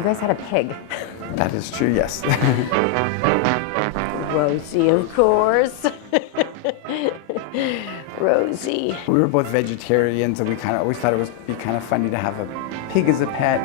You guys had a pig. That is true, yes. Rosie, of course. Rosie. We were both vegetarians, and we kind of always thought it would be kind of funny to have a pig as a pet.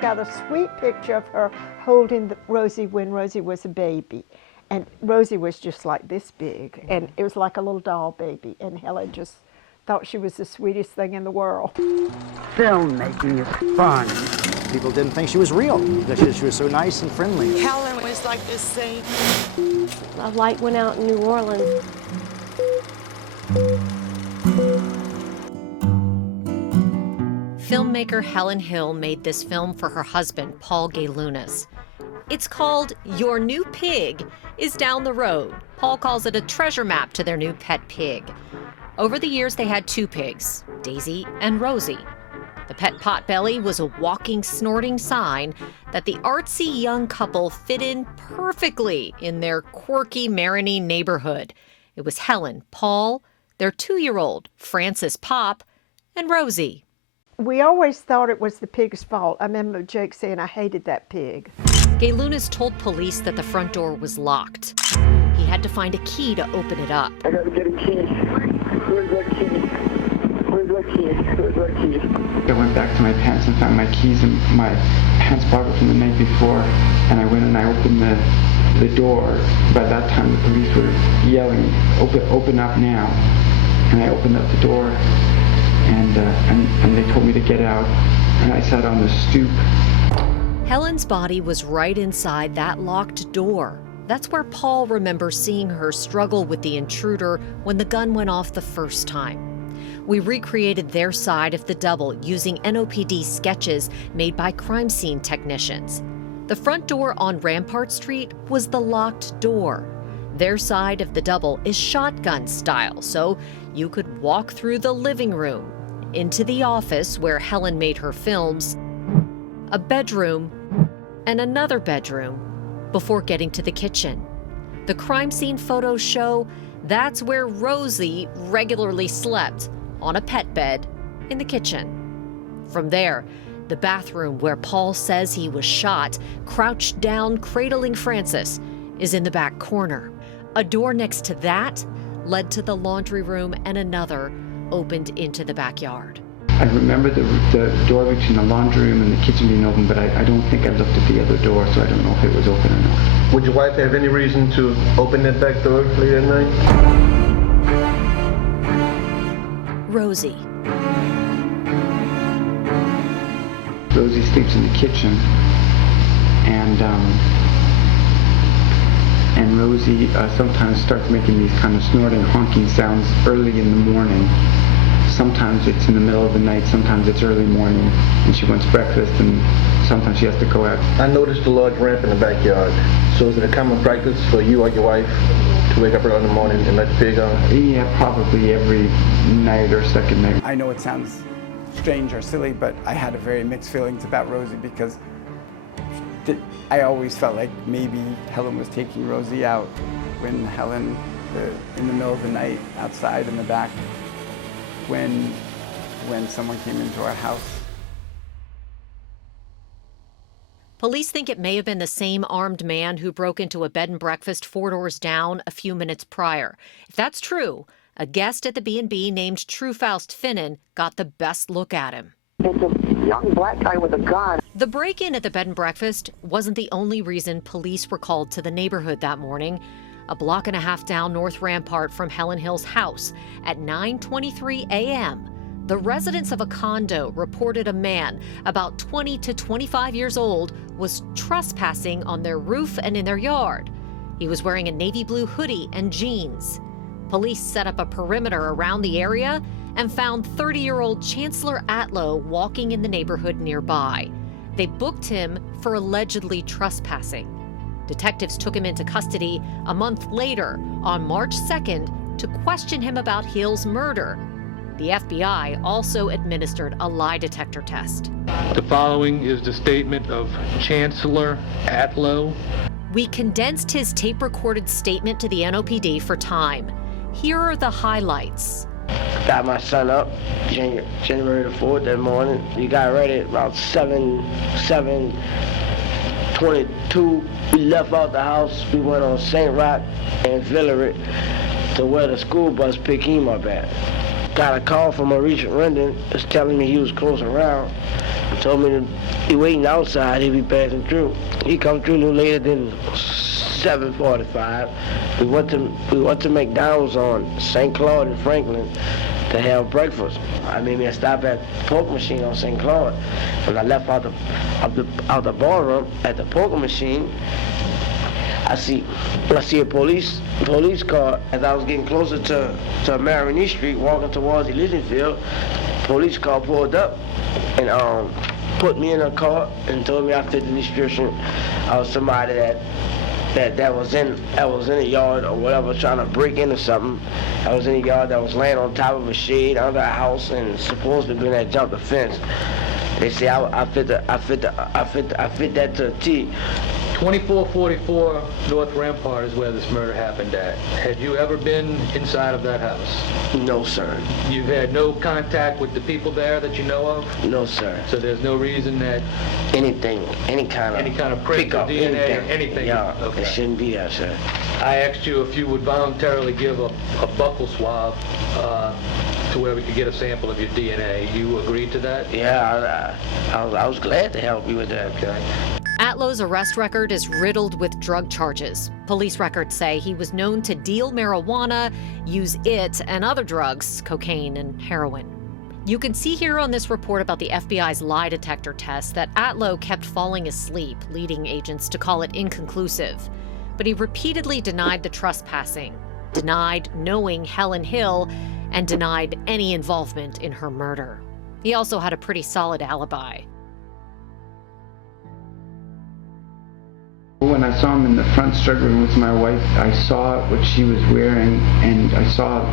Got a sweet picture of her holding Rosie when Rosie was a baby. And Rosie was just like this big, and it was like a little doll baby, and Helen just thought she was the sweetest thing in the world. Filmmaking is fun. People didn't think she was real, because she was so nice and friendly. Helen was like this saint. A light went out in New Orleans. Filmmaker Helen Hill made this film for her husband, Paul Gaylunas. It's called Your New Pig is Down the Road. Paul calls it a treasure map to their new pet pig. Over the years, they had two pigs, Daisy and Rosie. The pet potbelly was a walking, snorting sign that the artsy young couple fit in perfectly in their quirky Marigny neighborhood. It was Helen, Paul, their 2-year-old, Frances Pop, and Rosie. We always thought it was the pig's fault. I remember Jake saying, I hated that pig. Gaylunas told police that the front door was locked. He had to find a key to open it up. I gotta get a key. Where's that key? Where's that key? Where's that key? I went back to my pants and found my keys in my pants pocket from the night before, and I went and I opened the door. By that time, the police were yelling, open up now. And I opened up the door, and they told me to get out, and I sat on the stoop. Helen's body was right inside that locked door. That's where Paul remembers seeing her struggle with the intruder when the gun went off the first time. We recreated their side of the double using NOPD sketches made by crime scene technicians. The front door on Rampart Street was the locked door. Their side of the double is shotgun style, so you could walk through the living room, into the office where Helen made her films, a bedroom, and another bedroom before getting to the kitchen. The crime scene photos show that's where Rosie regularly slept, on a pet bed in the kitchen. From there, the bathroom where Paul says he was shot, crouched down, cradling Frances, is in the back corner. A door next to that led to the laundry room, and another opened into the backyard. I remember the door between the laundry room and the kitchen being open, but I don't think I looked at the other door, so I don't know if it was open or not. Would your wife have any reason to open that back door late at night? Rosie. Rosie sleeps in the kitchen, and Rosie sometimes starts making these kind of snorting, honking sounds early in the morning. Sometimes it's in the middle of the night, sometimes it's early morning, and she wants breakfast, and sometimes she has to go out. I noticed a large ramp in the backyard. So is it a common practice for you or your wife to wake up early in the morning and let the pig out? Yeah, probably every night or second night. I know it sounds strange or silly, but I had a very mixed feelings about Rosie because I always felt like maybe Helen was taking Rosie out when Helen, in the middle of the night, outside in the back, when someone came into our house. Police think it may have been the same armed man who broke into a bed and breakfast 4 doors down a few minutes prior. If that's true, a guest at the B&B named Trufaust Finnan got the best look at him. It's a young black guy with a gun. The break-in at the bed and breakfast wasn't the only reason police were called to the neighborhood that morning. A block and a half down North Rampart from Helen Hill's house at 9:23 a.m., the residents of a condo reported a man about 20 to 25 years old was trespassing on their roof and in their yard. He was wearing a navy blue hoodie and jeans. Police set up a perimeter around the area and found 30-year-old Chancellor Atlow walking in the neighborhood nearby. They booked him for allegedly trespassing. Detectives took him into custody a month later, on March 2nd, to question him about Hill's murder. The FBI also administered a lie detector test. The following is the statement of Chancellor Atlow. We condensed his tape-recorded statement to the NOPD for time. Here are the highlights. Got my son up January the 4th that morning. We got ready at about 7:22. We left out the house. We went on St. Roch and Villeray to where the school bus picked him up at. Got a call from a Regent Rendon that's telling me he was close around. Told me to be waiting outside, he'd be passing through. He come through no later than 7:45. We went to McDonald's on St. Claude and Franklin to have breakfast. I made me a stop at the poker machine on St. Claude. When I left out the ballroom at the poker machine, I see a police car. As I was getting closer to Marigny Street, walking towards Elysian Field, police car pulled up and put me in a car and told me I fit the description. I was somebody that was in a yard or whatever, trying to break into something. I was in a yard that was laying on top of a shade under a house and supposed to be that jump the fence. They say I fit that to a T. 2444 North Rampart is where this murder happened at. Had you ever been inside of that house? No, sir. You've had no contact with the people there that you know of? No, sir. So there's no reason that any kind of print or DNA or anything? Yeah, okay. It shouldn't be there, sir. I asked you if you would voluntarily give a buccal swab to where we could get a sample of your DNA. You agreed to that? Yeah, I was glad to help you with that. Okay. Atlow's arrest record is riddled with drug charges. Police records say he was known to deal marijuana, use it and other drugs, cocaine and heroin. You can see here on this report about the FBI's lie detector test that Atlow kept falling asleep, leading agents to call it inconclusive. But he repeatedly denied the trespassing, denied knowing Helen Hill, and denied any involvement in her murder. He also had a pretty solid alibi. When I saw him in the front struggling with my wife, I saw what she was wearing, and I saw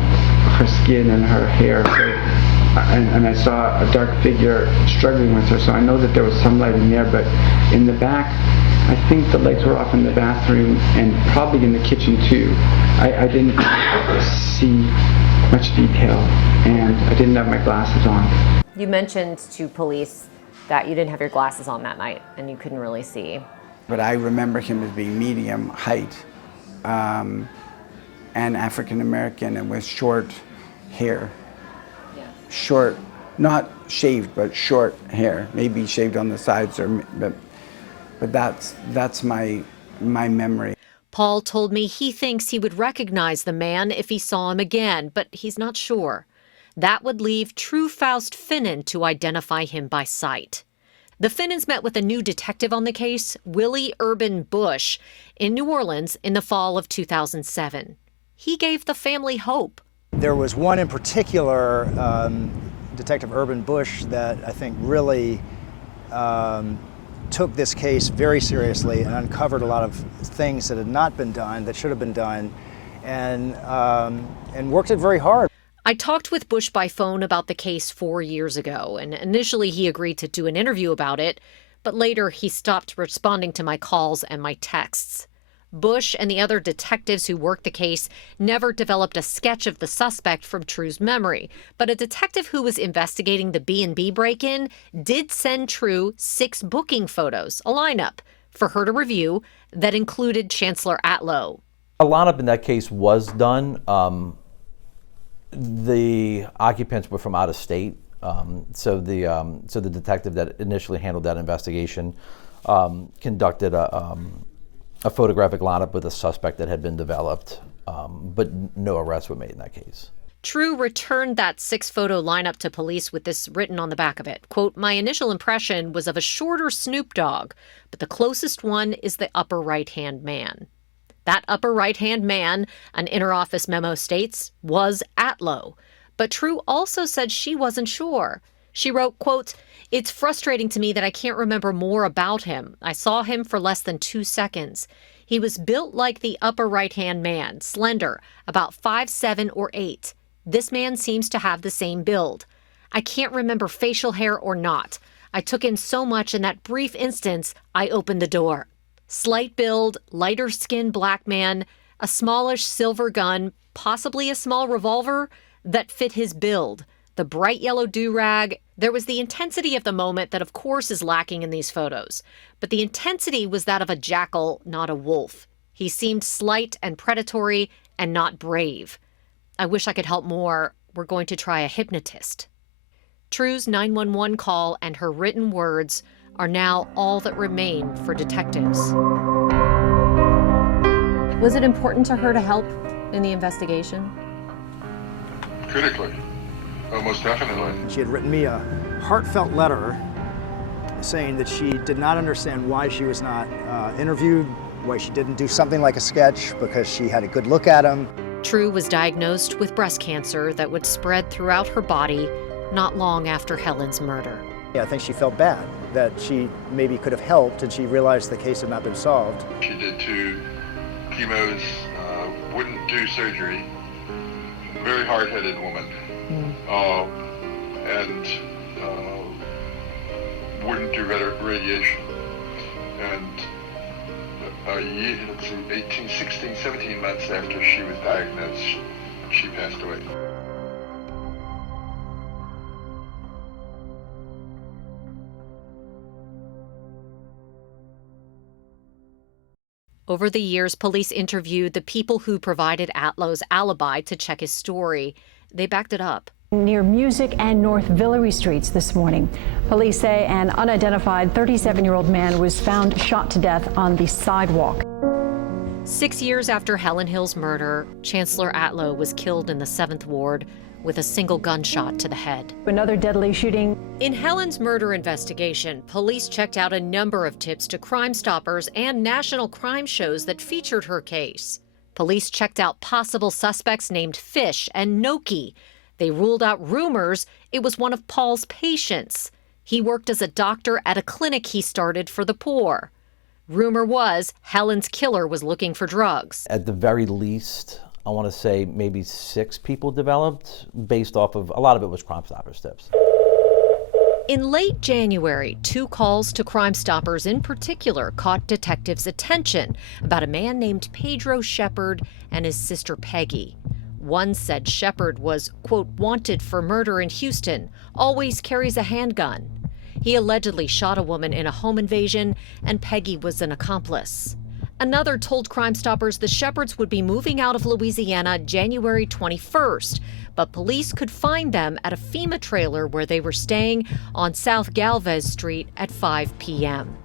her skin and her hair, and I saw a dark figure struggling with her, so I know that there was some light in there, but in the back, I think the lights were off in the bathroom and probably in the kitchen too. I didn't see much detail, and I didn't have my glasses on. You mentioned to police that you didn't have your glasses on that night and you couldn't really see. But I remember him as being medium height and African American and with short hair. Yeah. Short, not shaved, but short hair. Maybe shaved on the sides, but that's my memory. Paul told me he thinks he would recognize the man if he saw him again, but he's not sure. That would leave True Faust Finnan to identify him by sight. The Finnans met with a new detective on the case, Willie Urban Bush, in New Orleans in the fall of 2007. He gave the family hope. There was one in particular, Detective Urban Bush, that I think really took this case very seriously and uncovered a lot of things that had not been done, that should have been done, and worked it very hard. I talked with Bush by phone about the case 4 years ago, and initially he agreed to do an interview about it, but later he stopped responding to my calls and my texts. Bush and the other detectives who worked the case never developed a sketch of the suspect from True's memory, but a detective who was investigating the B&B break-in did send True 6 booking photos, a lineup, for her to review that included Chancellor Atlow. A lineup in that case was done. The occupants were from out of state, so the detective that initially handled that investigation conducted a photographic lineup with a suspect that had been developed, but no arrests were made in that case. True returned that 6-photo lineup to police with this written on the back of it. Quote, "My initial impression was of a shorter Snoop Dogg, but the closest one is the upper right-hand man." That upper right-hand man, an inter-office memo states, was Atlow. But True also said she wasn't sure. She wrote, quote, "It's frustrating to me that I can't remember more about him. I saw him for less than 2 seconds. He was built like the upper right-hand man, slender, about 5'7" or 8. This man seems to have the same build. I can't remember facial hair or not. I took in so much in that brief instance, I opened the door. Slight build, lighter skinned black man, a smallish silver gun, possibly a small revolver. that fit his build. The bright yellow do-rag. There was the intensity of the moment that, of course, is lacking in these photos. But the intensity was that of a jackal, not a wolf. He seemed slight and predatory and not brave. I wish I could help more. We're going to try a hypnotist. True's 911 call and her written words are now all that remain for detectives. Was it important to her to help in the investigation? Critically. Almost definitely. She had written me a heartfelt letter saying that she did not understand why she was not interviewed, why she didn't do something like a sketch, because she had a good look at him. True was diagnosed with breast cancer that would spread throughout her body not long after Helen's murder. Yeah, I think she felt bad that she maybe could have helped, and she realized the case had not been solved. She did 2 chemos, wouldn't do surgery. Very hard-headed woman. And wouldn't do radiation. And 17 months after she was diagnosed, she passed away. Over the years, police interviewed the people who provided Atlow's alibi to check his story. They backed it up. Near Music and North Villery Streets this morning, police say an unidentified 37-year-old man was found shot to death on the sidewalk. 6 years after Helen Hill's murder, Chancellor Atlow was killed in the 7th Ward with a single gunshot to the head. Another deadly shooting. In Helen's murder investigation, police checked out a number of tips to Crime Stoppers and national crime shows that featured her case. Police checked out possible suspects named Fish and Noki. They ruled out rumors it was one of Paul's patients. He worked as a doctor at a clinic he started for the poor. Rumor was Helen's killer was looking for drugs. At the very least, I want to say maybe 6 people developed based off of, a lot of it was Crime Stoppers tips. In late January, 2 calls to Crime Stoppers in particular caught detectives' attention about a man named Pedro Shepard and his sister Peggy. One said Shepard was, quote, wanted for murder in Houston, always carries a handgun. He allegedly shot a woman in a home invasion, and Peggy was an accomplice. Another told Crime Stoppers the Shepards would be moving out of Louisiana January 21st, but police could find them at a FEMA trailer where they were staying on South Galvez Street at 5 p.m.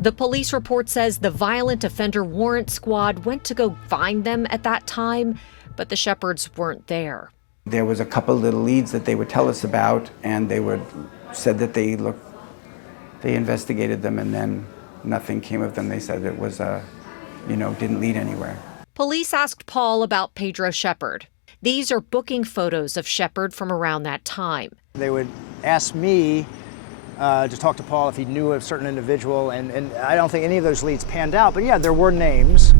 The police report says the violent offender warrant squad went to go find them at that time, but the Shepards weren't there. There was a couple little leads that they would tell us about, and they said that they investigated them, and then nothing came of them. They said it was didn't lead anywhere. Police asked Paul about Pedro Shepard. These are booking photos of Shepard from around that time. They would ask me to talk to Paul if he knew a certain individual, and I don't think any of those leads panned out, but yeah, there were names.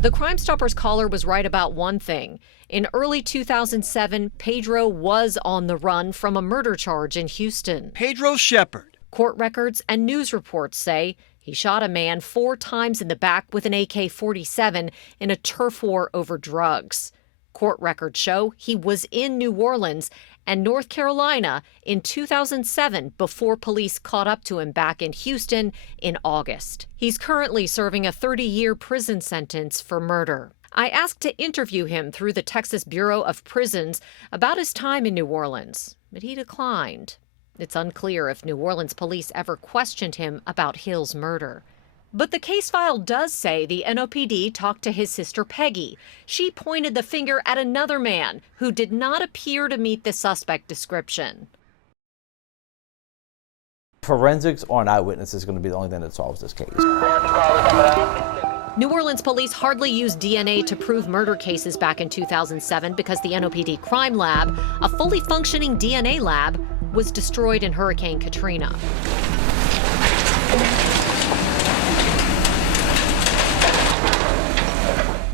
The Crime Stoppers caller was right about one thing. In early 2007, Pedro was on the run from a murder charge in Houston. Pedro Shepard. Court records and news reports say he shot a man 4 times in the back with an AK-47 in a turf war over drugs. Court records show he was in New Orleans and North Carolina in 2007 before police caught up to him back in Houston in August. He's currently serving a 30-year prison sentence for murder. I asked to interview him through the Texas Bureau of Prisons about his time in New Orleans, but he declined. It's unclear if New Orleans police ever questioned him about Hill's murder. But the case file does say the NOPD talked to his sister Peggy. She pointed the finger at another man who did not appear to meet the suspect description. Forensics or an eyewitness is going to be the only thing that solves this case. New Orleans police hardly used DNA to prove murder cases back in 2007 because the NOPD crime lab, a fully functioning DNA lab, was destroyed in Hurricane Katrina.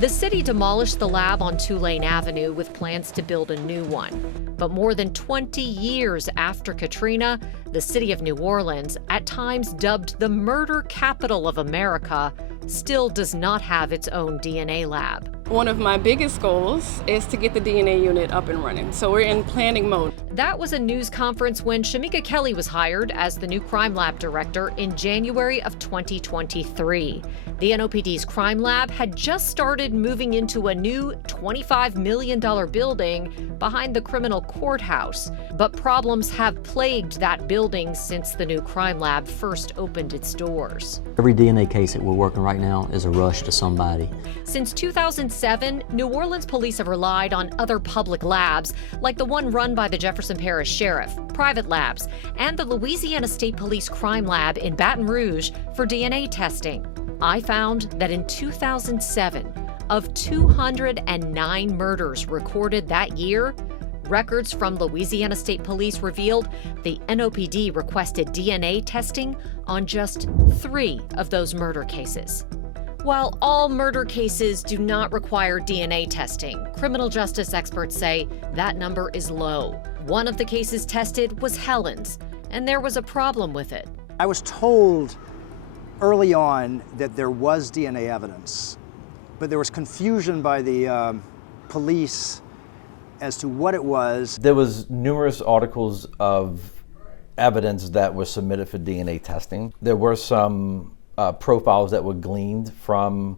The city demolished the lab on Tulane Avenue with plans to build a new one. But more than 20 years after Katrina, the city of New Orleans, at times dubbed the murder capital of America, still does not have its own DNA lab. One of my biggest goals is to get the DNA unit up and running. So we're in planning mode. That was a news conference when Shamika Kelly was hired as the new crime lab director in January of 2023. The NOPD's crime lab had just started moving into a new $25 million building behind the criminal courthouse. But problems have plagued that building since the new crime lab first opened its doors. Every DNA case that we're working right now is a rush to somebody. Since 2007, New Orleans police have relied on other public labs, like the one run by the Jefferson Parish Sheriff, private labs, and the Louisiana State Police Crime Lab in Baton Rouge for DNA testing. I found that in 2007, of 209 murders recorded that year, records from Louisiana State Police revealed the NOPD requested DNA testing on just 3 of those murder cases. While all murder cases do not require DNA testing, criminal justice experts say that number is low. One of the cases tested was Helen's, and there was a problem with it. I was told early on that there was DNA evidence, but there was confusion by the police as to what it was. There was numerous articles of evidence that were submitted for DNA testing. There were some profiles that were gleaned from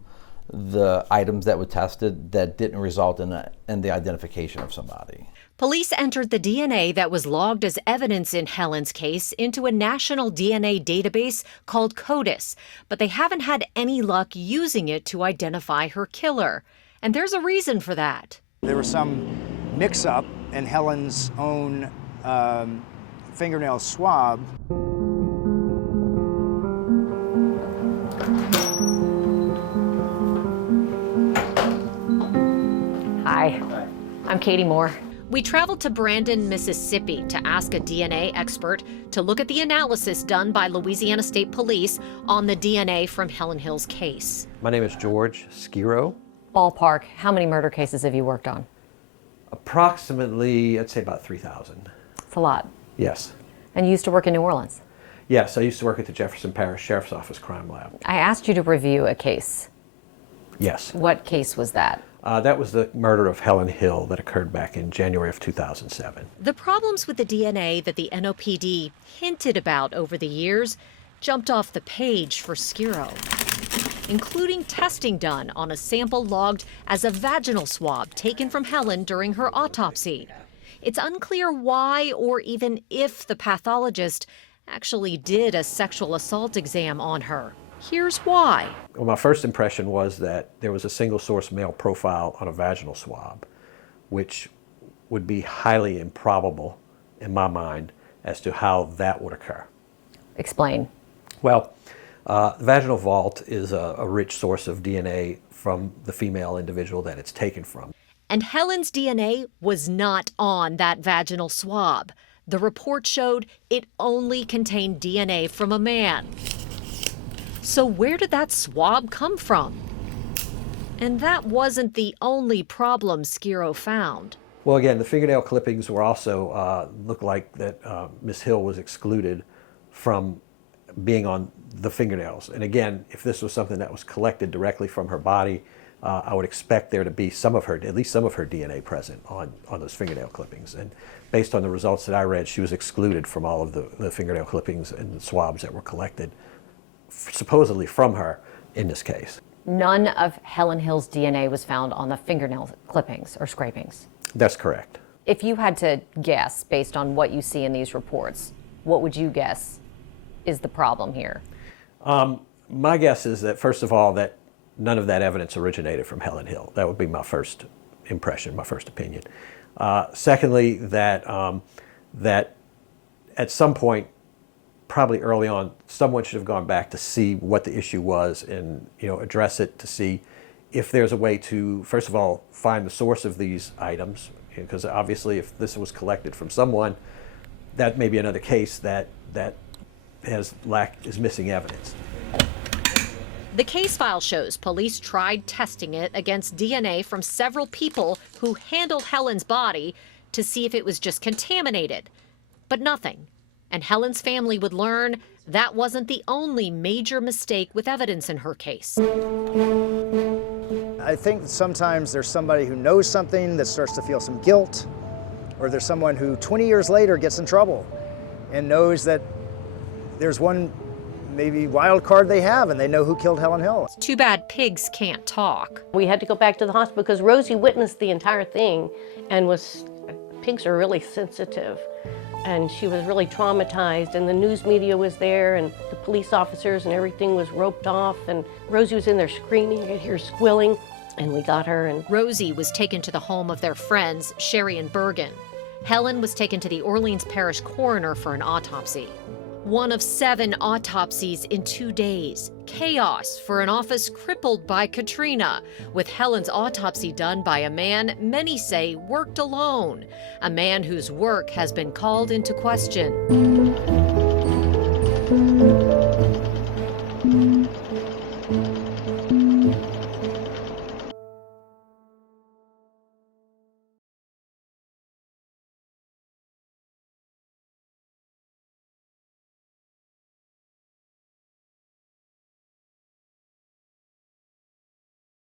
the items that were tested that didn't result in the identification of somebody. Police entered the DNA that was logged as evidence in Helen's case into a national DNA database called CODIS, but they haven't had any luck using it to identify her killer. And there's a reason for that. There was some mix-up in Helen's own fingernail swab. Hi, I'm Katie Moore. We traveled to Brandon, Mississippi to ask a DNA expert to look at the analysis done by Louisiana State Police on the DNA from Helen Hill's case. My name is George Skiro. Ballpark, how many murder cases have you worked on? Approximately, I'd say about 3,000. It's a lot. Yes. And you used to work in New Orleans? Yes, I used to work at the Jefferson Parish Sheriff's Office Crime Lab. I asked you to review a case. Yes. What case was that? That was the murder of Helen Hill that occurred back in January of 2007. The problems with the DNA that the NOPD hinted about over the years jumped off the page for Skiro, including testing done on a sample logged as a vaginal swab taken from Helen during her autopsy. It's unclear why or even if the pathologist actually did a sexual assault exam on her. Here's why. Well, my first impression was that there was a single source male profile on a vaginal swab, which would be highly improbable in my mind as to how that would occur. Explain. Well, vaginal vault is a rich source of DNA from the female individual that it's taken from. And Helen's DNA was not on that vaginal swab. The report showed it only contained DNA from a man. So where did that swab come from? And that wasn't the only problem Skiro found. Well, again, the fingernail clippings were also, looked like that Ms. Hill was excluded from being on the fingernails. And again, if this was something that was collected directly from her body, I would expect there to be some of her, at least some of her DNA present on those fingernail clippings. And based on the results that I read, she was excluded from all of the fingernail clippings and swabs that were collected supposedly from her in this case. None of Helen Hill's DNA was found on the fingernail clippings or scrapings. That's correct. If you had to guess based on what you see in these reports, what would you guess is the problem here? My guess is that, first of all, that none of that evidence originated from Helen Hill. That would be my first impression, my first opinion. Secondly, that at some point, probably early on, someone should have gone back to see what the issue was and address it, to see if there's a way to, first of all, find the source of these items, because obviously if this was collected from someone, that may be another case that is missing evidence. The case file shows police tried testing it against DNA from several people who handled Helen's body to see if it was just contaminated, but nothing. And Helen's family would learn that wasn't the only major mistake with evidence in her case. I think sometimes there's somebody who knows something that starts to feel some guilt, or there's someone who 20 years later gets in trouble and knows that there's one maybe wild card they have and they know who killed Helen Hill. It's too bad pigs can't talk. We had to go back to the hospital because Rosie witnessed the entire thing and pigs are really sensitive. And she was really traumatized, and the news media was there, and the police officers and everything was roped off, and Rosie was in there screaming. You could hear squilling, and we got her. And Rosie was taken to the home of their friends, Sherry and Bergen. Helen was taken to the Orleans Parish coroner for an autopsy. One of 7 autopsies in 2 days. Chaos for an office crippled by Katrina, with Helen's autopsy done by a man many say worked alone, a man whose work has been called into question.